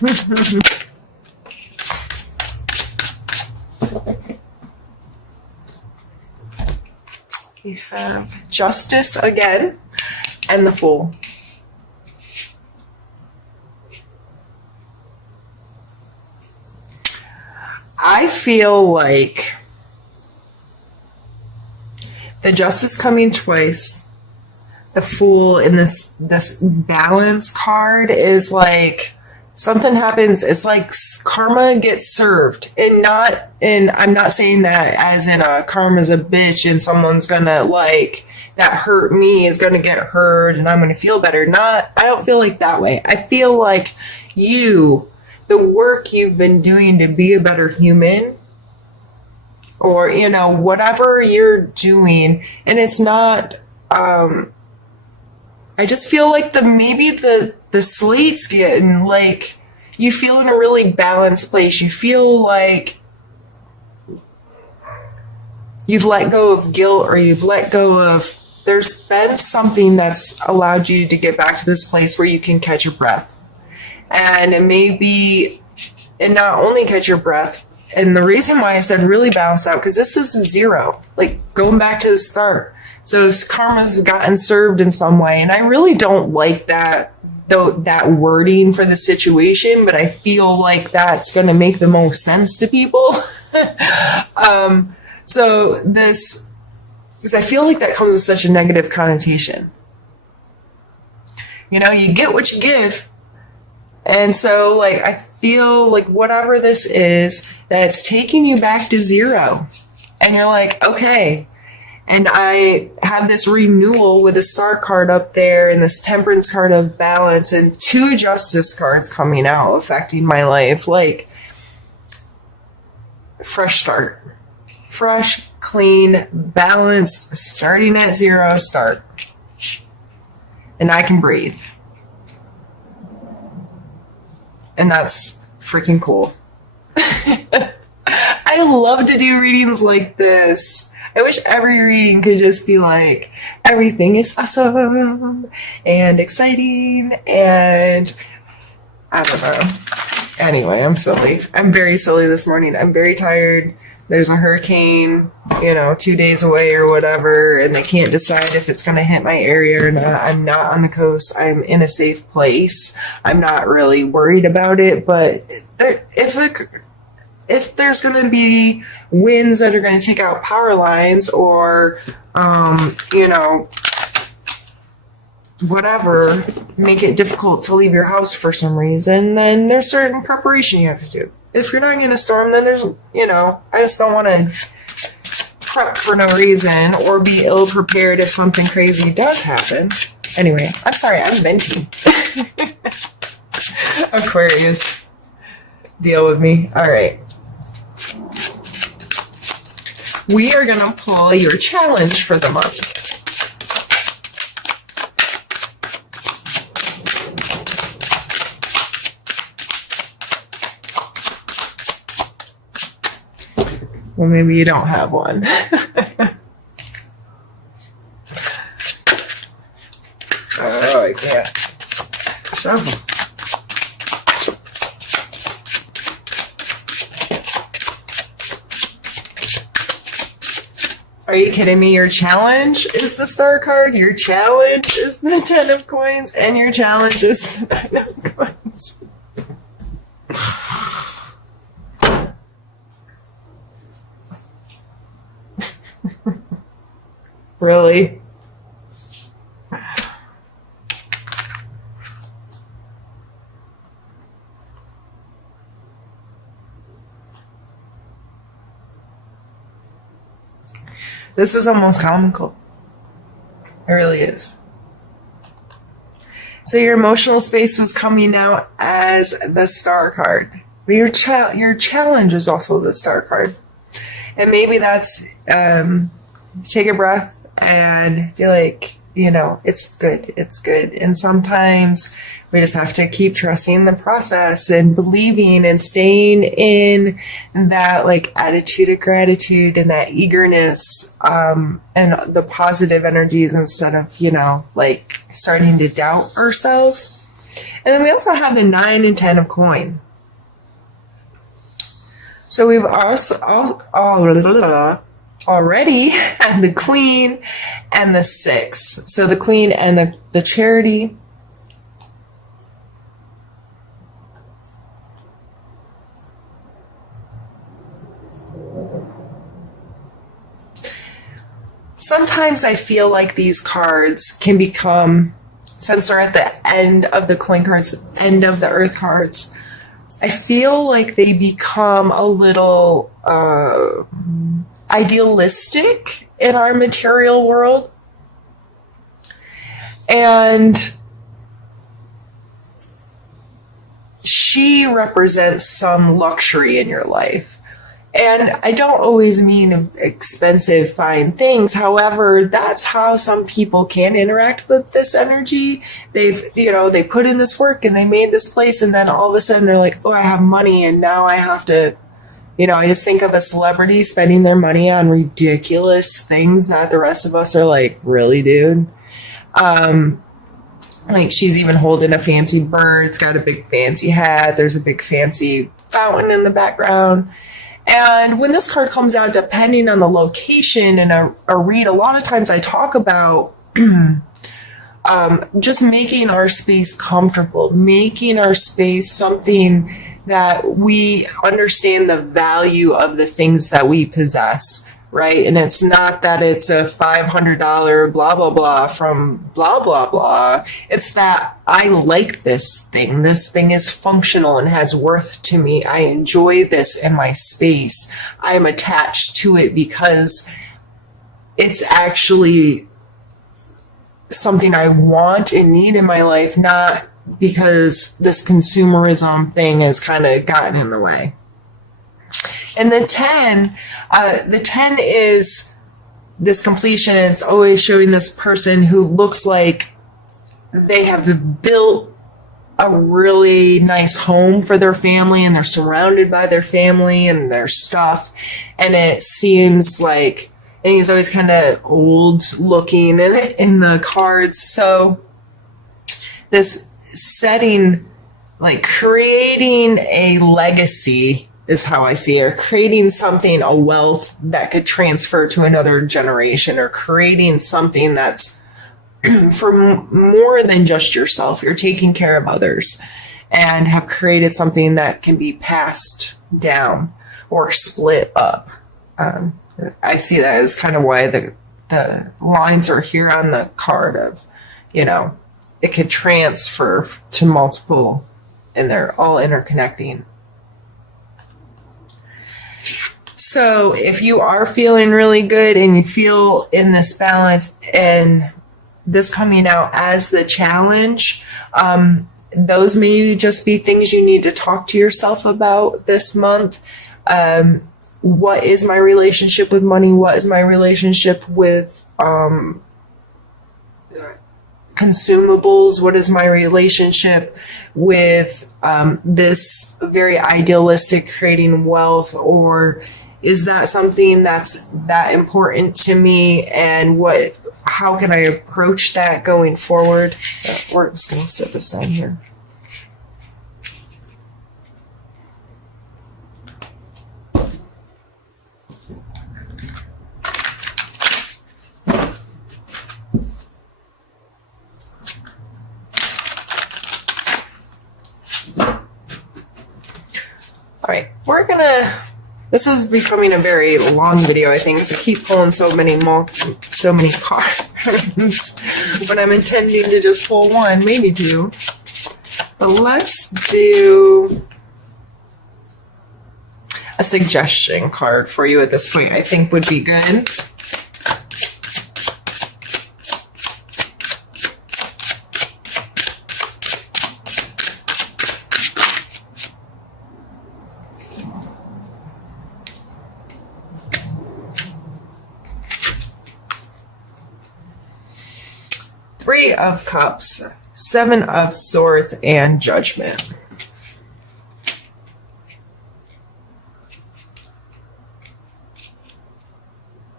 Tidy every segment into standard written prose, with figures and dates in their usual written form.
We have Justice again and the Fool. I feel like the Justice coming twice, the Fool in this balance card is like something happens. It's like karma gets served, and I'm not saying that as in karma's a bitch and someone's gonna like that hurt me is gonna get hurt and I'm gonna feel better. I don't feel like that way. I feel like the work you've been doing to be a better human, or, you know, whatever you're doing, and it's not, I just feel like maybe the slate's getting, like, you feel in a really balanced place. You feel like you've let go of guilt, or you've let go of, there's been something that's allowed you to get back to this place where you can catch your breath. And not only catch your breath, and the reason why I said really balance out, because this is 0, like going back to the start. So karma's gotten served in some way, and I really don't like that wording for the situation, but I feel like that's going to make the most sense to people. So this, because I feel like that comes with such a negative connotation. You know, you get what you give. And so, like, I feel like whatever this is, that's taking you back to 0. And you're like, okay. And I have this renewal with a Star card up there and this Temperance card of balance and 2 Justice cards coming out affecting my life. Like, fresh start. Fresh, clean, balanced, starting at 0 start. And I can breathe. And that's freaking cool. I love to do readings like this. I wish every reading could just be like, everything is awesome and exciting and I don't know. Anyway, I'm silly. I'm very silly this morning. I'm very tired. There's a hurricane, 2 days away or whatever, and they can't decide if it's going to hit my area or not. I'm not on the coast. I'm in a safe place. I'm not really worried about it, but if there's going to be winds that are going to take out power lines or, whatever, make it difficult to leave your house for some reason, then there's certain preparation you have to do. If you're not going to storm, then there's, I just don't want to prep for no reason or be ill prepared if something crazy does happen. Anyway, I'm sorry, I'm venting. Aquarius, deal with me. All right. We are going to pull your challenge for the month. Well, maybe you don't have one. Oh, I can't. Shuffle. Are you kidding me? Your challenge is the Star card, your challenge is the 10 of coins, and your challenge is the 9 of coins. Really? This is almost comical. It really is. So your emotional space was coming out as the Star card. But your challenge is also the Star card. And maybe that's take a breath and feel like, it's good. It's good. And sometimes we just have to keep trusting the process and believing and staying in that like attitude of gratitude and that eagerness and the positive energies instead of, like starting to doubt ourselves. And then we also have the 9 and 10 of coin. So we've also already had the Queen and the 6. So the Queen and the Charity. Sometimes I feel like these cards can become, since they're at the end of the coin cards, end of the earth cards, I feel like they become a little idealistic in our material world. And she represents some luxury in your life. And I don't always mean expensive, fine things. However, that's how some people can interact with this energy. They put in this work and they made this place, and then all of a sudden they're like, oh, I have money, and now I have to, I just think of a celebrity spending their money on ridiculous things that the rest of us are like, really, dude? Like, she's even holding a fancy bird. It's got a big fancy hat. There's a big fancy fountain in the background. And when this card comes out, depending on the location in a read, a lot of times I talk about just making our space comfortable, making our space something that we understand the value of the things that we possess, right? And it's not that it's a $500 blah, blah, blah from blah, blah, blah. It's that I like this thing. This thing is functional and has worth to me. I enjoy this in my space. I'm attached to it because it's actually something I want and need in my life, not because this consumerism thing has kind of gotten in the way. And the 10 is this completion. And it's always showing this person who looks like they have built a really nice home for their family, and they're surrounded by their family and their stuff. And it seems like, and he's always kind of old looking in the cards. So this setting, like creating a legacy, is how I see it, or creating something, a wealth that could transfer to another generation, or creating something that's for more than just yourself. You're taking care of others and have created something that can be passed down or split up. I see that as kind of why the lines are here on the card of, it could transfer to multiple, and they're all interconnecting. So if you are feeling really good and you feel in this balance and this coming out as the challenge, those may just be things you need to talk to yourself about this month. What is my relationship with money? What is my relationship with consumables? What is my relationship with this very idealistic creating wealth? Or is that something that's that important to me? And how can I approach that going forward? We're just going to set this down here. All right, this is becoming a very long video, I think, because I keep pulling so many cards. But I'm intending to just pull one, maybe two. But let's do a suggestion card for you at this point, I think would be good. Three of Cups, Seven of Swords, and Judgment.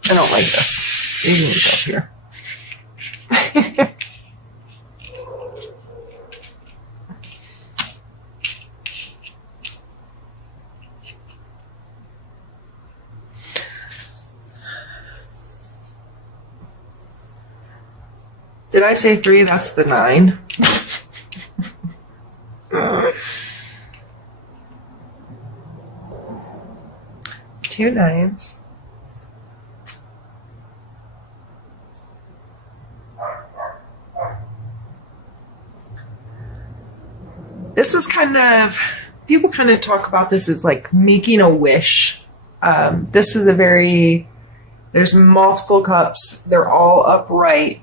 I don't like this. You need up here. Did I say 3? That's the 9. 2 9s. This is kind of, people kind of talk about this as like making a wish. This is there's multiple cups. They're all upright.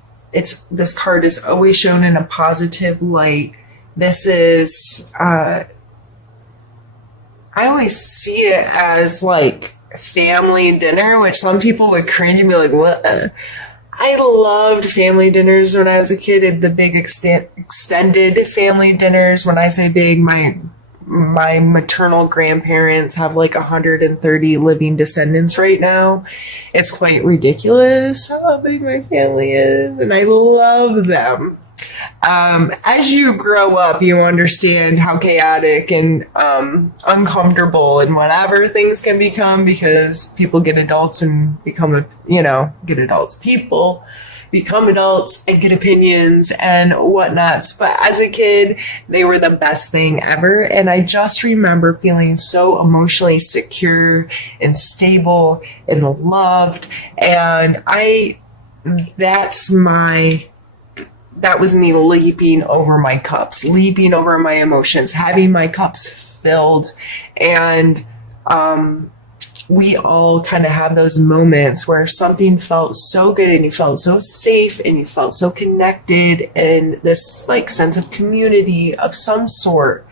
This card is always shown in a positive light. This is, I always see it as like family dinner, which some people would cringe and be like, what? I loved family dinners when I was a kid, the big extended family dinners. When I say big, my maternal grandparents have like 130 living descendants right now. It's quite ridiculous how big my family is, and I love them. As you grow up, you understand how chaotic and uncomfortable and whatever things can become, because people get adults and people become adults and get opinions and whatnots. But as a kid, they were the best thing ever. And I just remember feeling so emotionally secure and stable and loved. And that was me leaping over my cups, leaping over my emotions, having my cups filled. And we all kind of have those moments where something felt so good and you felt so safe and you felt so connected and this like sense of community of some sort.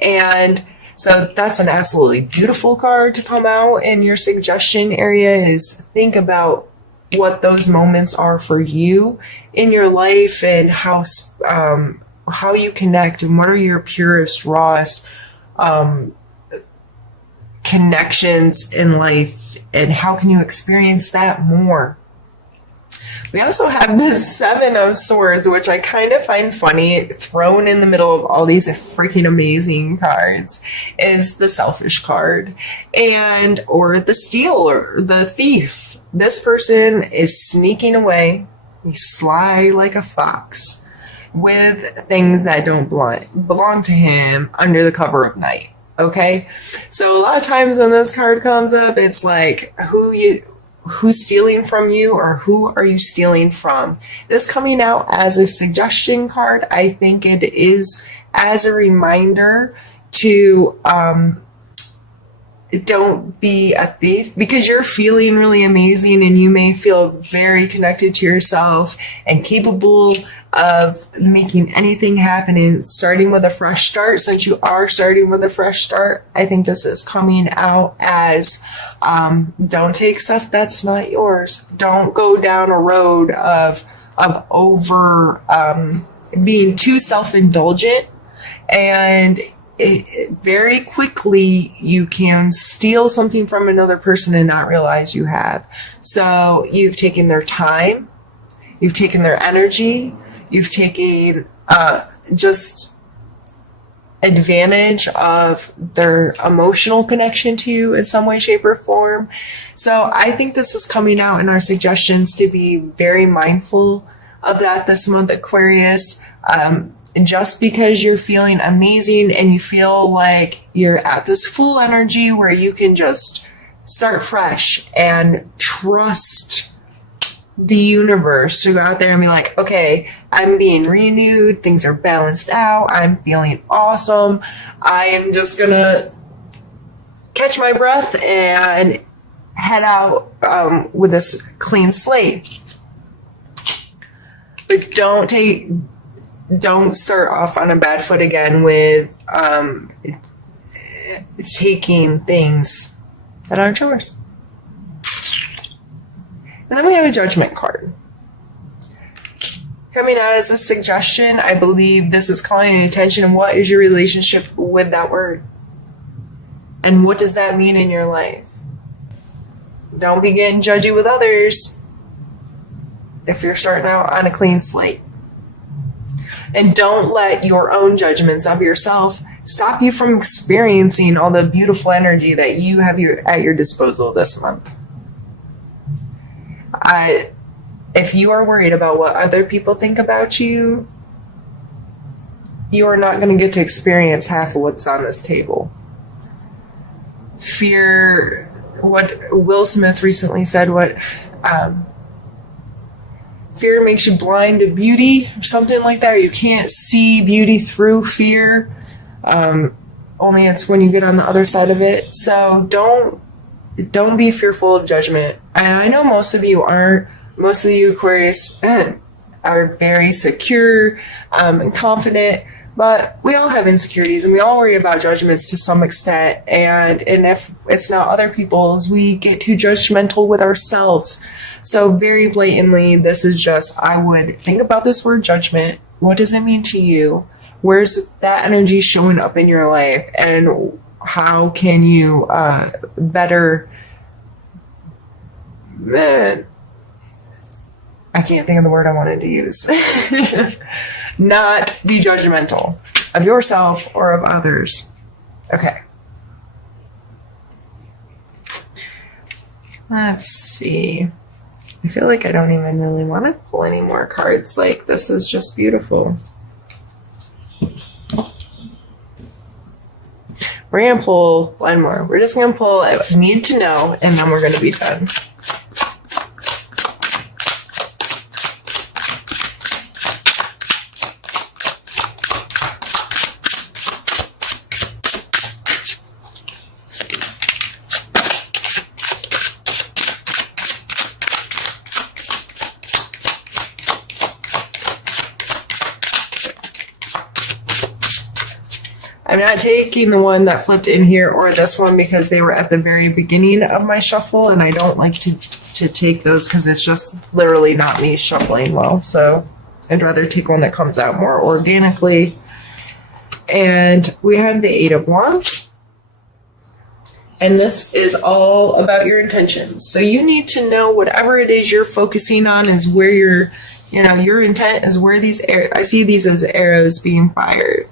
And so that's an absolutely beautiful card to come out in your suggestion area. Is think about what those moments are for you in your life and how you connect and what are your purest, rawest connections in life, and how can you experience that more. We also have the 7 of Swords, which I kind of find funny, thrown in the middle of all these freaking amazing cards, is the Selfish card, or the Steal, or the Thief. This person is sneaking away, he's sly like a fox, with things that don't belong to him under the cover of night. Okay, so a lot of times when this card comes up, it's like who's stealing from you, or who are you stealing from? This coming out as a suggestion card, I think it is as a reminder to don't be a thief, because you're feeling really amazing and you may feel very connected to yourself and capable of making anything happen and starting with a fresh start. Since you are starting with a fresh start, I think this is coming out as don't take stuff that's not yours. Don't go down a road of over being too self-indulgent, and very quickly you can steal something from another person and not realize you have. So you've taken their time, you've taken their energy, you've taken just advantage of their emotional connection to you in some way, shape, or form. So I think this is coming out in our suggestions to be very mindful of that this month, Aquarius. Just because you're feeling amazing and you feel like you're at this full energy where you can just start fresh and trust the universe to go out there and be like, okay, I'm being renewed, things are balanced out, I'm feeling awesome, I am just gonna catch my breath and head out with this clean slate. But don't start off on a bad foot again with taking things that aren't yours. And then we have a Judgment card. Coming out as a suggestion, I believe this is calling attention to what is your relationship with that word? And what does that mean in your life? Don't be getting judgy with others if you're starting out on a clean slate. And don't let your own judgments of yourself stop you from experiencing all the beautiful energy that you have at your disposal this month. If you are worried about what other people think about you, you are not going to get to experience half of what's on this table. Fear, what Will Smith recently said, fear makes you blind to beauty, or something like that. Or you can't see beauty through fear. Only it's when you get on the other side of it. So don't be fearful of judgment. And I know most of you aren't. Most of you Aquarius are very secure and confident. But we all have insecurities, and we all worry about judgments to some extent. And if it's not other people's, we get too judgmental with ourselves. So very blatantly, this is just, I would think about this word judgment. What does it mean to you? Where's that energy showing up in your life? And how can you better... I can't think of the word I wanted to use. Not be judgmental of yourself or of others. Okay. Let's see. I feel like I don't even really want to pull any more cards. Like, this is just beautiful. We're going to pull one more. We're just going to pull I Need to Know, and then we're going to be done. I'm not taking the one that flipped in here or this one because they were at the very beginning of my shuffle, and I don't like to take those because it's just literally not me shuffling well. So I'd rather take one that comes out more organically. And we have the Eight of Wands. And this is all about your intentions. So you need to know whatever it is you're focusing on is where your intent is, where these I see these as arrows being fired.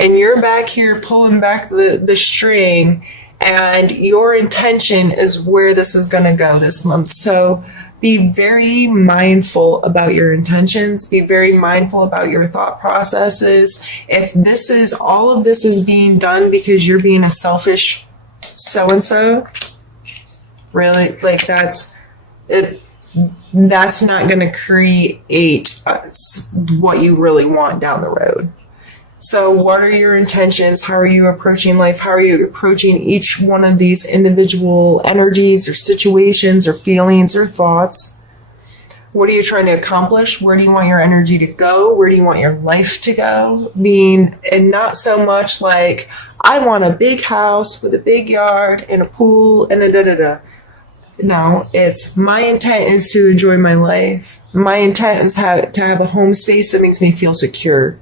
And you're back here pulling back the string, and your intention is where this is going to go this month. So be very mindful about your intentions. Be very mindful about your thought processes. If all of this is being done because you're being a selfish so-and-so, really, like that's not going to create what you really want down the road. So what are your intentions? How are you approaching life? How are you approaching each one of these individual energies or situations or feelings or thoughts? What are you trying to accomplish? Where do you want your energy to go? Where do you want your life to go? And not so much like, I want a big house with a big yard and a pool and a da-da-da. No, it's my intent is to enjoy my life. My intent is to have a home space that makes me feel secure.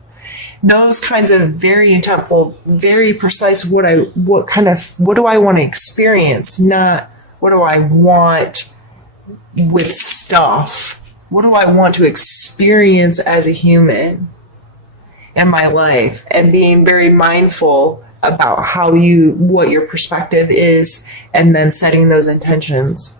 Those kinds of very intentful, very precise, what do I want to experience, not what do I want with stuff. What do I want to experience as a human in my life? And being very mindful about what your perspective is, and then setting those intentions.